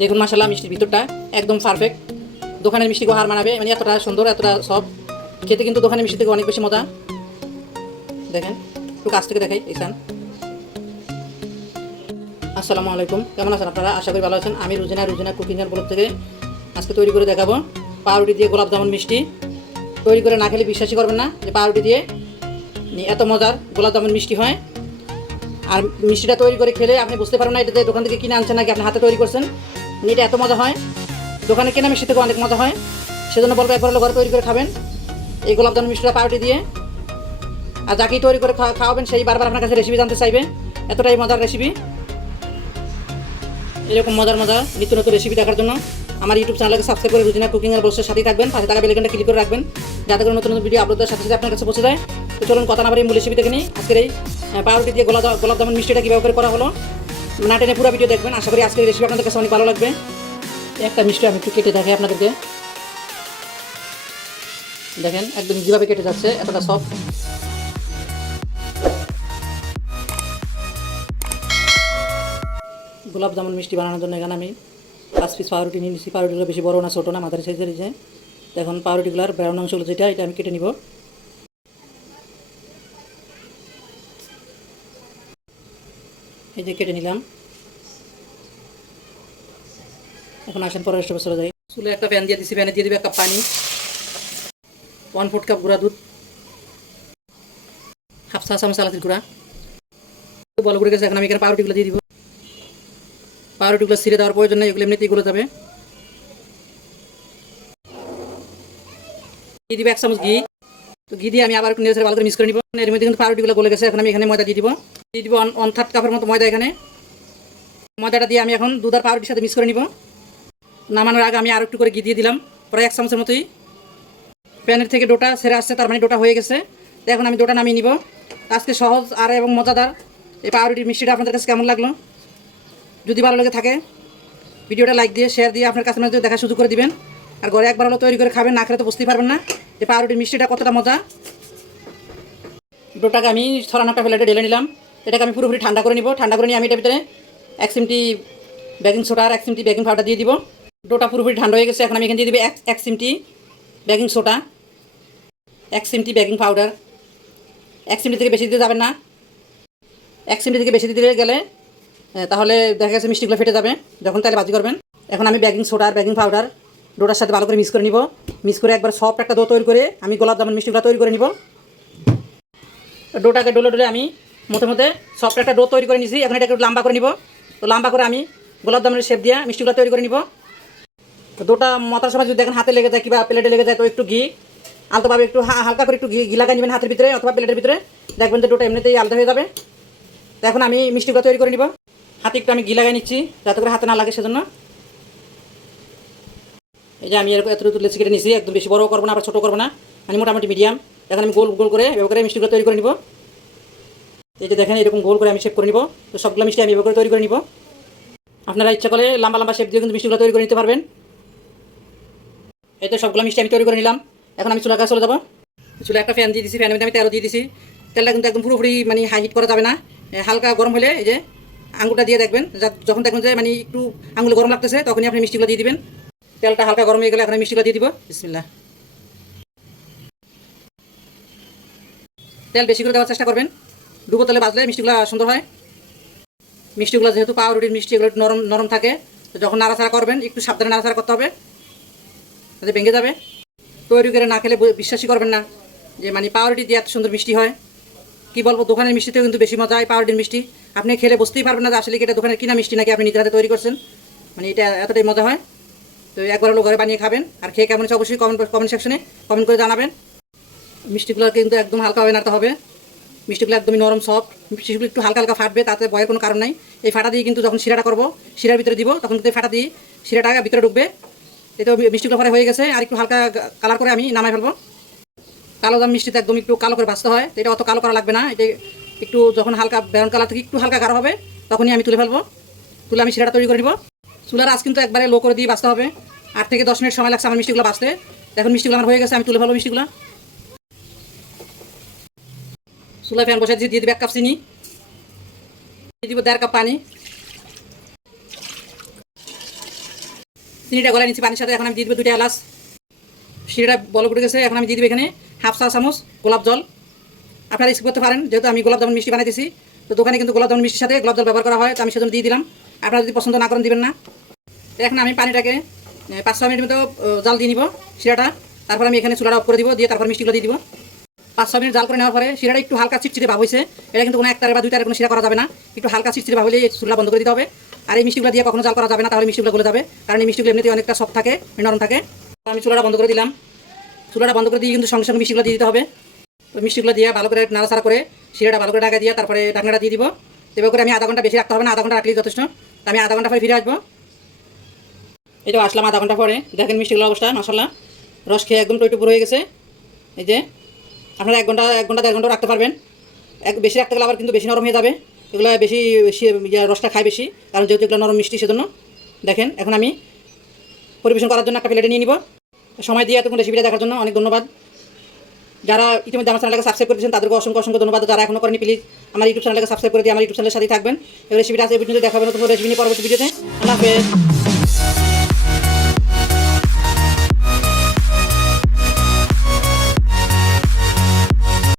দেখুন মাশাআল্লাহ মিষ্টির ভিতরটা একদম পারফেক্ট। দোকানের মিষ্টিকে হার মানাবে, মানে এতটা সুন্দর, এতটা সব খেতে কিন্তু দোকানের মিষ্টি থেকে অনেক বেশি মজা। দেখেন একটু কাছ থেকে দেখাই এইখান। আসসালামু আলাইকুম, কেমন আছেন আপনারা? আশা করি ভালো আছেন। আমি রুজিনা কুকিংয়ের ব্লগ থেকে আজকে তৈরি করে দেখাবো পাউরুটি দিয়ে গোলাপ জামুন মিষ্টি। তৈরি করে না খেলে বিশ্বাসই করবেন না যে পাউরুটি দিয়ে এত মজার গোলাপ জামুন মিষ্টি হয়। আর মিষ্টিটা তৈরি করে খেলে আপনি বুঝতে পারবেন না এটাতে দোকান থেকে কিনে আনছেন নাকি আপনি হাতে তৈরি করছেন। এটা এত মজা হয়, দোকানে কেনা মিষ্টি থেকে অনেক মজা হয়। সেজন্য বলবো একবার হলো ঘরে তৈরি করে খাবেন এই গোলাপ জামুন মিষ্টিটা পাউরুটি দিয়ে। আর যাকেই তৈরি করে খাওয়াবেন সেই বারবার আপনার কাছে রেসিপি জানতে চাইবে, এতটাই মজার রেসিপি। এরকম মজার নিত্য নতুন রেসিপি দেখার জন্য আমার ইউটিউব চ্যানেলকে সাবস্ক্রাইব করে রুজিনা কুকিংয়ের বসের সাথেই থাকবেন। পাশে থাকা বেল আইকনটা ক্লিক করে রাখবেন যাতে করে নতুন নতুন ভিডিও আপলোড দেওয়ার সাথে সাথে আপনার কাছে পৌঁছে যায়। তো চলুন কথা না বাড়িয়ে মূল রেসিপি দেখে নিই। আজকের এই পাউরুটি দিয়ে গোলাপ জামুন মিষ্টিটা কীভাবে করে করা হলো না টেনে পুরো ভিডিও দেখবেন। আশা করি আজকের রেসিপি আপনাদের কাছে অনেক ভালো লাগবে। একটা মিষ্টি আমি একটু কেটে দেখাই আপনাদেরকে। দেখেন একদম যেভাবে কেটে যাচ্ছে, এতটা সফট। গোলাপ জামুন মিষ্টি বানানোর জন্য এখানে আমি 5 পিস পাউরুটি নিয়ে নিচ্ছি। পাউরুটিগুলো বেশি বড় না ছোটো না, মাঝারি সাইজের। এই যে দেখুন পাউরুটিগুলোর ব্রাউন অংশগুলো যেটা, এটা আমি কেটে নিব। এই যে কেটে নিলাম। এখন আসেন পরের স্টেপে চলে যাই। চুলে একটা প্যান দিয়ে দিচ্ছি, প্যানে দিয়ে দিবে 1 কাপ পানি, 1/4 কাপ গুঁড়া দুধ, হাফ চা চামচ এলাচির গুঁড়া। বল গুঁড়ে গেছে। এখন আমি এখানে পাউরুটিগুলো দিয়ে দিব। পাউরুটিগুলো ছিঁড়ে দেওয়ার প্রয়োজন নেই, এগুলো এমনিতেই গুলো যাবে। দিয়ে দিব 1 চামচ ঘি। তো ঘি দিয়ে আমি আবার একটু নেড়ে ভালো করে মিক্স করে নিব। এর মধ্যে কিন্তু পাউরুটিগুলো গলে গেছে। এখন আমি এখানে ময়দা দিয়ে দিব। 1/3 কাপের মতো ময়দা। এখানে ময়দাটা দিয়ে আমি এখন দুধ আর পাউরুটির সাথে মিক্স করে নিব। নামানোর আগে আমি আর একটু করে ঘি দিয়ে দিলাম, প্রায় 1 চামচের মতোই। প্যানের থেকে ডোটা ছেড়ে আসছে, তার মানে ডোটা হয়ে গেছে। তো এখন আমি ডোটা নামিয়ে নিব। আজকে সহজ আর এবং মজাদার এই পাউরুটির মিষ্টিটা আপনাদের কাছে কেমন লাগলো? যদি ভালো লেগে থাকে ভিডিওটা লাইক দিয়ে শেয়ার দিয়ে আপনার কাছে দেখার সুযোগ করে দিবেন। আর ঘরে একবার হলো তৈরি করে খাবেন, না খেলে তো বুঝতেই পারবেন না যে পাউরুটির মিষ্টিটা কতটা মজা। ডোটাকে আমি ছড়ানো একটা প্লেটে ঢেলে নিলাম। এটাকে আমি পুরোপুরি ঠান্ডা করে নিব। ঠান্ডা করে নিয়ে আমি এটার ভিতরে 1 চিমটি বেকিং সোডা আর 1 চিমটি বেকিং পাউডার দিয়ে দিব। ডোটা পুরোপুরি ঠান্ডা হয়ে গেছে। এখন আমি এখানে দিয়ে দিব 1 চিমটি বেকিং সোডা, 1 চিমটি বেকিং পাউডার। 1 চিমটি থেকে বেশি দিতে যাবেন না। 1 চিমটি থেকে বেশি দিতে গেলে তাহলে দেখা গেছে মিষ্টিগুলো ফেটে যাবে যখন তাহলে ভাজি করবেন। এখন আমি বেকিং সোডা আর বেকিং পাউডার ডোটার সাথে ভালো করে মিক্স করে নিব। মিক্স করে একবার সফট একটা ডো তৈরি করে আমি গোলাপ জামুন মিষ্টিগুলো তৈরি করে নিব। ডোটাকে ডলে আমি মধ্যে সফট একটা ডো তৈরি করে নিয়েছি। এখন এটাকে একটু লম্বা করে নিব। তো লম্বা করে আমি গোলাপ জামুনের শেপ দিয়ে মিষ্টিগুলো তৈরি করে নিব। তো ডোটা মতার সময় যদি দেখেন হাতে লেগে যায় কিংবা প্লেটে লেগে যায়, তো একটু ঘি আলতোভাবে একটু হালকা করে একটু ঘি লাগাই নেবেন হাতের ভিতরে অথবা প্লেটের ভিতরে। দেখবেন যে ডোটা এমনিতেই আলাদা হয়ে যাবে। তো এখন আমি মিষ্টিগুলো তৈরি করে নিব। হাতে একটু আমি ঘি লাগাই নিচ্ছি যাতে করে হাতে না লাগে সেজন্য। এই যে আমি এরকম এতটুকু লেচি কেটে নিচ্ছি। একদম বেশি বড় করবো না, আবার ছোটো করবো না, মানে মোটামুটি মিডিয়াম। এখন আমি গোল গোল করে এভাবে করে মিষ্টিগুলো তৈরি করে নিব। এই যে দেখেন এরকম গোল করে আমি শেপ করে নিব। তো সবগুলো মিষ্টি আমি এভাবে করে তৈরি করে নিব। আপনারা ইচ্ছা করে লম্বা লম্বা শেপ দিয়ে কিন্তু মিষ্টিগুলো তৈরি করে নিতে পারবেন। এই তো সবগুলো মিষ্টি আমি তৈরি করে নিলাম। এখন আমি চুলার কাছে চলে যাবো। চুলে একটা ফ্যান দিয়ে দিচ্ছি, ফ্যানের মধ্যে আমি তেল দিয়ে দিচ্ছি। তেলটা কিন্তু একদম পুরোপুরি মানে হাই হিট করা যাবে না, হালকা গরম হলে এই যে আঙুলটা দিয়ে দেখবেন, যখন দেখবেন যে মানে একটু আঙুলে গরম লাগতেছে তখনই আপনি মিষ্টিগুলো দিয়ে দিবেন। তেলটা হালকা গরম হয়ে গেলে এখন আমি মিষ্টিগুলো দিয়ে দিব। বিসমিল্লাহ। তেল বেশি করে দেওয়ার চেষ্টা করবেন, ডুবো তেলে বাজলে মিষ্টিগুলো সুন্দর হয়। মিষ্টিগুলো যেহেতু পাউরুটির মিষ্টি, এগুলো একটু নরম নরম থাকে, তো যখন নাড়াচাড়া করবেন একটু সাবধানে নাড়াচাড়া করতে হবে, তাতে ভেঙে যাবে। তৈরি করে না খেলে বিশ্বাসই করবেন না যে মানে পাউরুটি দিয়ে এত সুন্দর মিষ্টি হয়। কি বলবো, দোকানের মিষ্টিতেও কিন্তু বেশি মজা হয় পাউরুটির মিষ্টি। আপনি খেলে বুঝতেই পারবেন না যে আসলে এটা দোকানের কিনা মিষ্টি নাকি আপনি নিজের হাতে তৈরি করছেন। মানে এটা এতটাই মজা হয়। তো একবার হলো ঘরে বানিয়ে খাবেন, আর খেয়ে কেমন হচ্ছে অবশ্যই কমেন্ট সেকশনে কমেন্ট করে জানাবেন। মিষ্টিগুলো কিন্তু একদম হালকাভাবে নাড়তে হবে। মিষ্টিগুলো একদমই নরম সফট। মিষ্টিগুলো একটু হালকা হালকা ফাটবে, তাতে ভয়ের কোনো কারণ নাই। এই ফাটা দিয়ে কিন্তু যখন শিরাটা করবো, শিরার ভিতরে দিব, তখন কিন্তু ফাটা দিয়ে শিরাটা ভিতরে ঢুকবে। এই তো মিষ্টিগুলো পরে হয়ে গেছে। আর একটু হালকা কালার করে আমি নামাই ফেলবো। কালো জাম মিষ্টিতে একদম একটু কালো করে ভাজতে হয়, তো এটা অত কালো করা লাগবে না। এটা একটু যখন হালকা ব্রাউন কালার থেকে একটু হালকা গাঢ় হবে তখনই আমি তুলে ফেলবো। তুলে আমি শিরাটা তৈরি করে নিব। চুলার আঁচ কিন্তু একবারে লো করে দিয়ে বাঁচতে হবে। 8 থেকে 10 মিনিট সময় লাগছে আমার মিষ্টিগুলো বাঁচতে। এখন মিষ্টিগুলো আমার হয়ে গেছে, আমি তুলে ফেলবো মিষ্টিগুলো। চুলায় ফ্যান বসে দিয়ে দিবে 1 কাপ চিনি, দিয়ে দিব 1.5 কাপ পানি। চিনিটা গলায় নিচ্ছি পানির সাথে। এখন আমি দিয়ে দেবো 2টা এলাচ। চিনিটা বলক উঠে গেছে, এখন আমি দিয়ে দেবো এখানে হাফ চা চামচ গোলাপ জল। আপনারা স্কিপ করতে পারেন, যেহেতু আমি গোলাপ জামুন মিষ্টি বানাইতেছি, তো দোকানে কিন্তু গোলাপ জামুন মিষ্টির সাথে গোলাপ জল ব্যবহার করা হয়, তো আমি সেজন্য দিয়ে দিলাম। আপনারা যদি পছন্দ না করেন দিবেন না। এখন আমি পানিটাকে 5-6 মিনিট মতো জাল দিয়ে নিব শিরাটা। তারপর আমি এখানে চুলাটা অফ করে দিব, দিয়ে তারপর মিষ্টিগুলো দিয়ে দিব। 5-6 মিনিট জাল করে নেওয়ার পরে শিরাটা একটু হালকা চিটচিটে ভাব হয়েছে। এটা কিন্তু কোনো 1 তারে বা 2 তারে কোনো শিরা করা যাবে না, একটু হালকা চিটচিটে ভাব হলে এই চুলা বন্ধ করে দিতে হবে। আর এই মিষ্টিগুলো দিয়ে কখনো জাল করা যাবে না, তাহলে মিষ্টিগুলো গলে যাবে, কারণ এই মিষ্টিগুলো এমনিতেই অনেকটা সফট থাকে, নরম থাকে। আমি চুলাটা বন্ধ করে দিলাম। চুলাটা বন্ধ করে দিয়ে কিন্তু সঙ্গে সঙ্গে মিষ্টিগুলো দিয়ে দিতে হবে। তো মিষ্টিগুলো দিয়ে ভালো করে নাড়াচাড়া করে শিরাটা ভালো করে ঢাকা দিয়ে তারপরে ঢাকনাটা দিয়ে দিব। এবার করে আমি আধা ঘন্টা বেশি রাখতে হবে না, আধা ঘন্টা রাখলেই যথেষ্ট। আমি আধা ঘন্টা পরে ফিরে আসবো। এটা আসলাম আধা ঘন্টা পরে, দেখেন মিষ্টিগুলোর অবস্থা মাশাআল্লাহ, রস খেয়ে একদম টইটুপুর হয়ে গেছে। এই যে আপনারা 1 ঘন্টা 1.5 ঘন্টা রাখতে পারবেন। বেশি রাখতে গেলে আবার কিন্তু বেশি নরম হয়ে যাবে। এগুলো বেশি রসটা খায় বেশি, কারণ যেহেতু এগুলো নরম মিষ্টি সেজন্য। দেখেন এখন আমি পরিবেশন করার জন্য একটা প্লেটে নিয়ে নিব। সময় দিয়ে এতক্ষণ রেসিপিটা দেখার জন্য অনেক ধন্যবাদ। যারা ইতিমধ্যে আমার চ্যানেলটাকে সাবস্ক্রাইব করেছেন তাদেরকে অসংখ্য অসংখ্য ধন্যবাদ। যারা এখনো করেনি প্লিজ আমার ইউটিউব চ্যানেলটাকে সাবস্ক্রাইব করে দিয়ে আমার ইউটিউব চ্যানেলের সাথেই থাকবেন। এই রেসিপিটা আছে, ভিডিওতে দেখাবেন নতুন রেসিপি নিয়ে পরবর্তী ভিডিওতে। আল্লাহ হাফেজ।